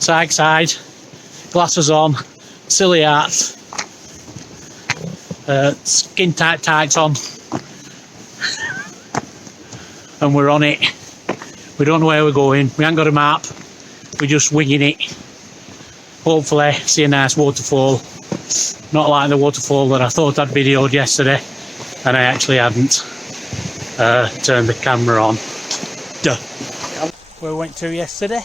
Sykeside, glasses on, silly hat, skin tight tights on, and we're on it. We don't know where we're going, we haven't got a map, we're just winging it. Hopefully see a nice waterfall, not like the waterfall that I thought I'd videoed yesterday and I actually hadn't turned the camera on. Duh. Where we went to yesterday,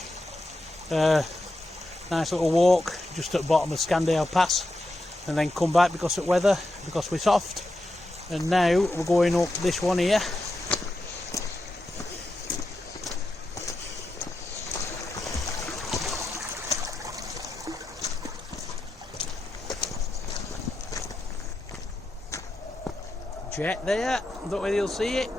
nice little walk just at the bottom of Scandale Pass, and then come back because of weather, because we're soft. And now we're going up this one here. Jet there, don't know whether you'll see it.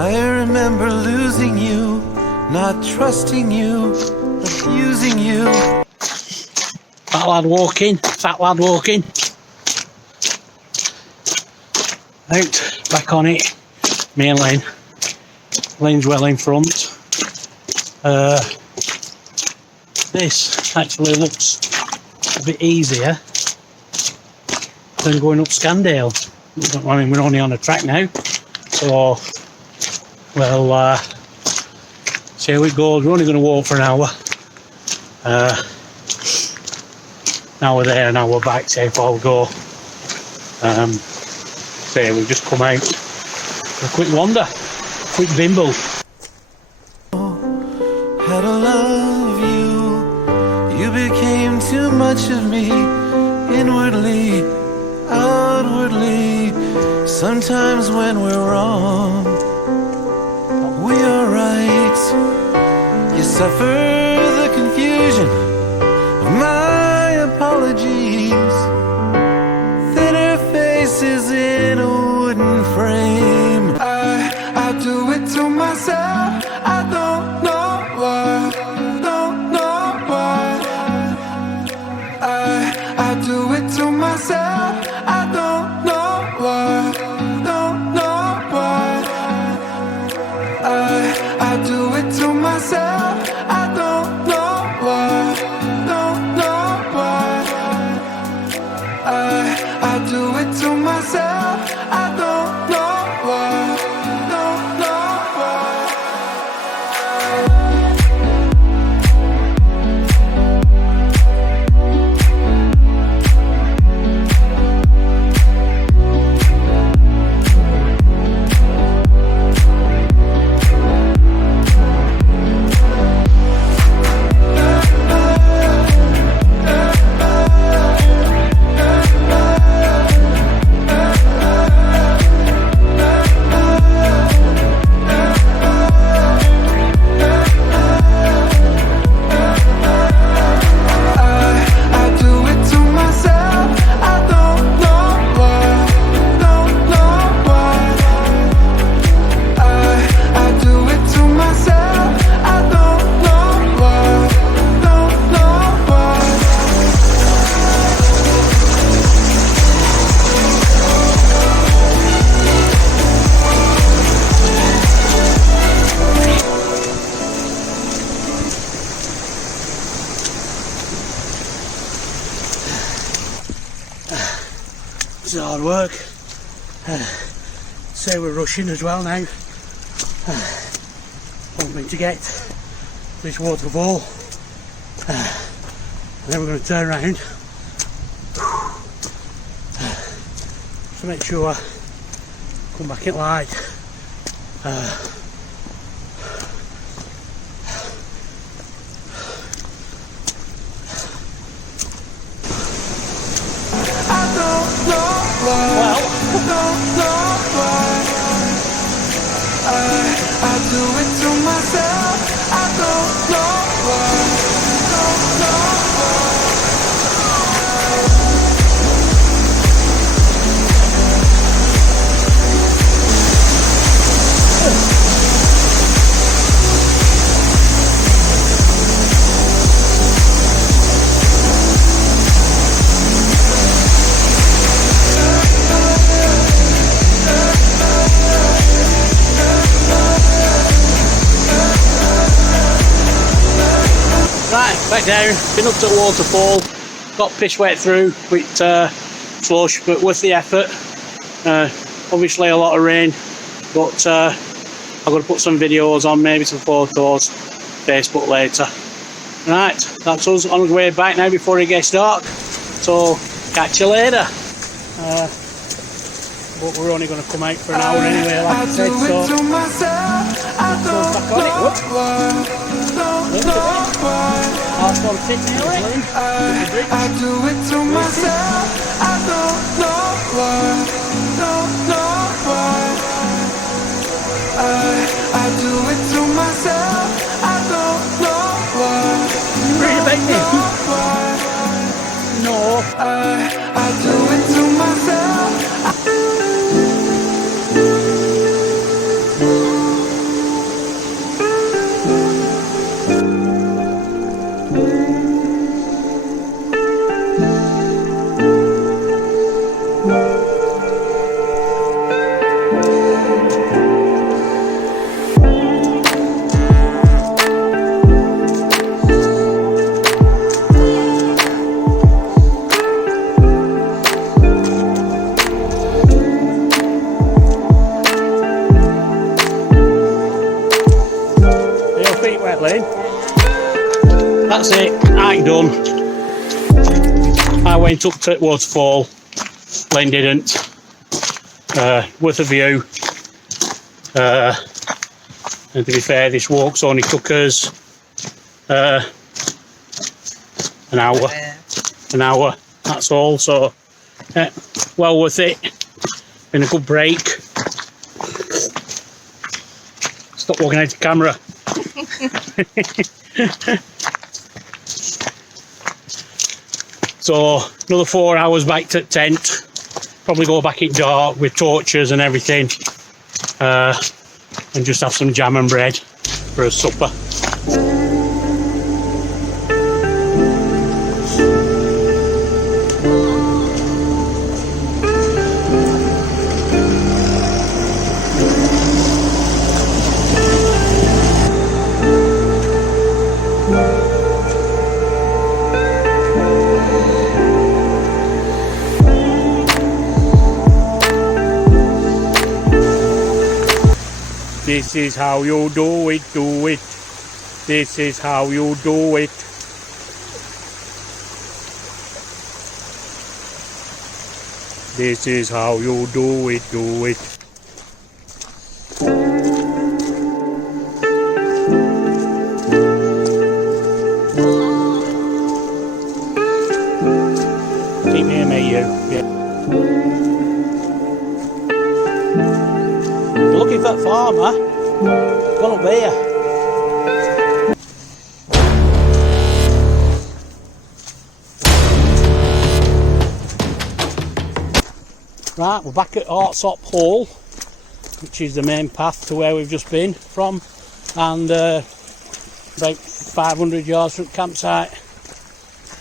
I remember losing you, not trusting you, abusing you. Fat lad walking, fat lad walking. Out, back on it, main lane. Lane's well in front. This actually looks a bit easier than going up Scandale. I mean, we're only on a track now, so we'll see how it goes. We're only going to walk for an hour. Now we're there, now we're back, see how far we go. Say we've just come out for a quick wander, quick bimble. How to love you, you became too much of me, inwardly, outwardly. Sometimes when we're wrong, we are right. You suffer the confusion of my apologies. Thinner faces in a wooden frame. I do it to myself. I don't know why. Don't know why. I do it to myself. I don't know why. Don't know why. I do it to myself. I don't know why. Don't know why. I do it to myself. I don't know why. Don't know why. It's hard work. Say we're rushing as well now. Hoping to get this waterfall. And then we're going to turn around to make sure come back at light. I do it to myself. I don't know why. Don't know why. back down, been up to the waterfall, got piss wet through with slush, but worth the effort. Obviously a lot of rain, but I've got to put some videos on, maybe some photos, Facebook later. Right, that's us on the way back now before it gets dark, so catch you later. But we're only going to come out for an hour anyway, like I said, so back on it. Whoop. Last one fit nearly. I do it to myself. I don't know why. I do it to myself. I don't know why. Bring it back in. No. I do it to myself. That's it, I'm done. I went up to Waterfall, Len didn't. Worth a view. And to be fair, this walk's only took us an hour, that's all, so well worth it. Been a good break. Stop walking out the camera. So another 4 hours back to the tent, probably go back in dark with torches and everything, and just have some jam and bread for a supper. This is how you do it, do it. This is how you do it. This is how you do it, do it. Keep near me, you. Yeah. You're looking for that farmer. Gone up there. Right, we're back at Hartsop Hall, which is the main path to where we've just been from, and about 500 yards from the campsite.